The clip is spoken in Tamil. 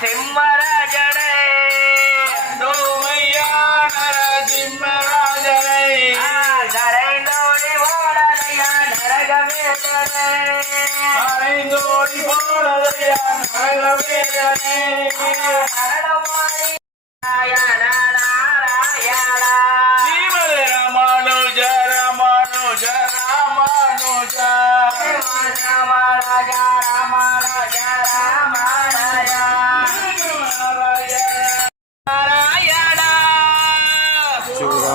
சிம்மராஜனே. தோமையா நரசிம்மராஜனை நரைந்தோடி ஓடலையா நரகவேதனே. அரைந்தோடி போனதையா நரகவேதனை.